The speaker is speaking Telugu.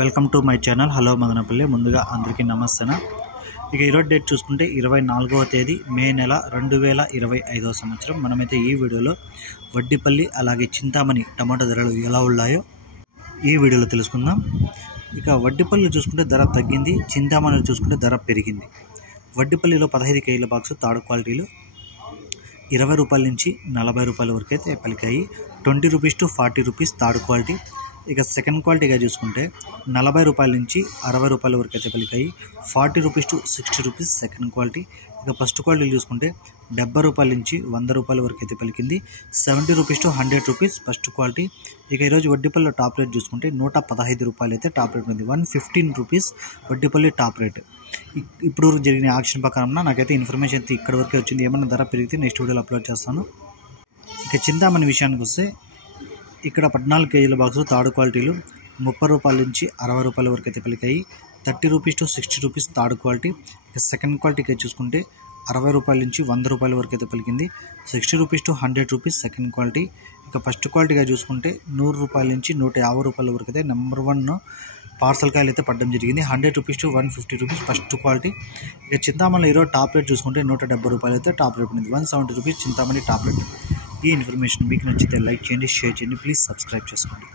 Welcome to my channel. Hello Madanapalle. ముందుగా అందరికీ నమస్తే. ఇక ఈరోజు డేట్ చూసుకుంటే 24వ తేదీ మే నెల 2025వ సంవత్సరం. మనమైతే ఈ వీడియోలో వడ్డిపల్లి అలాగే చింతామణి టమాటా ధరలు ఎలా ఉన్నాయో ఈ వీడియోలో తెలుసుకుందాం. ఇక వడ్డిపల్లి చూసుకుంటే ధర తగ్గింది, చింతామణి చూసుకుంటే ధర పెరిగింది. వడ్డిపల్లిలో 15 కేజీల బాక్సు థర్డ్ క్వాలిటీలు 20 రూపాయల నుంచి 40 రూపాయల వరకు అయితే పలికాయి. 20 rupees to 40 rupees third quality. ఇక సెకండ్ క్వాలిటీగా చూసుకుంటే 40 రూపాయల నుంచి 60 రూపాయల వరకు అయితే పలికాయి. 40 rupees to 60 rupees second quality. ఇక ఫస్ట్ క్వాలిటీ చూసుకుంటే 70 రూపాయల నుంచి 100 రూపాయల వరకు అయితే పలికింది. 70 rupees to 100 rupees first quality. ఇక ఈరోజు వడ్డిపల్లిలో టాప్ రేట్ చూసుకుంటే 115 రూపాయలు అయితే టాప్ రేట్ ఉంది. 115 రూపీస్ వడ్డిపల్లి టాప్ రేట్. ఇప్పుడు జరిగిన ఆక్షన్ ప్రకారం నాకైతే ఇన్ఫర్మేషన్ అయితే ఇక్కడ వరకే వచ్చింది. ఏమన్నా ధర పెరిగితే నెక్స్ట్ వీడియోలో అప్లోడ్ చేస్తాను. ఇక చింతామణి విషయానికి వస్తే ఇక్కడ 14 కేజీల బాక్సు థర్డ్ క్వాలిటీలు 30 రూపాయల నుంచి 60 రూపాయల వరకు అయితే పలికాయి. 30 rupees to 60 rupees third quality. ఇక సెకండ్ క్వాలిటీకి చూసుకుంటే 60 రూపాయల నుంచి 100 రూపాయల వరకు అయితే పలికింది. 60 rupees to 100 rupees second quality. ఇక ఫస్ట్ క్వాలిటీగా చూసుకుంటే 100 రూపాయల నుంచి 150 రూపాయల వరకు అయితే నెంబర్ 1 పార్సల్ కాయలు అయితే పడడం జరిగింది. 100 rupees to 150 rupees first quality. ఇక చింతామణిలో ఈరోజు టాప్ రేట్ చూసుకుంటే 170 రూపాయలు అయితే టాప్ రేట్ ఉంది. 170 రూపీస్ చింతామణి టాప్ రేట్. ఈ ఇన్ఫర్మేషన్ మీకు నచ్చితే లైక్ చేయండి, షేర్ చేయండి, ప్లీజ్ సబ్స్క్రైబ్ చేసుకోండి.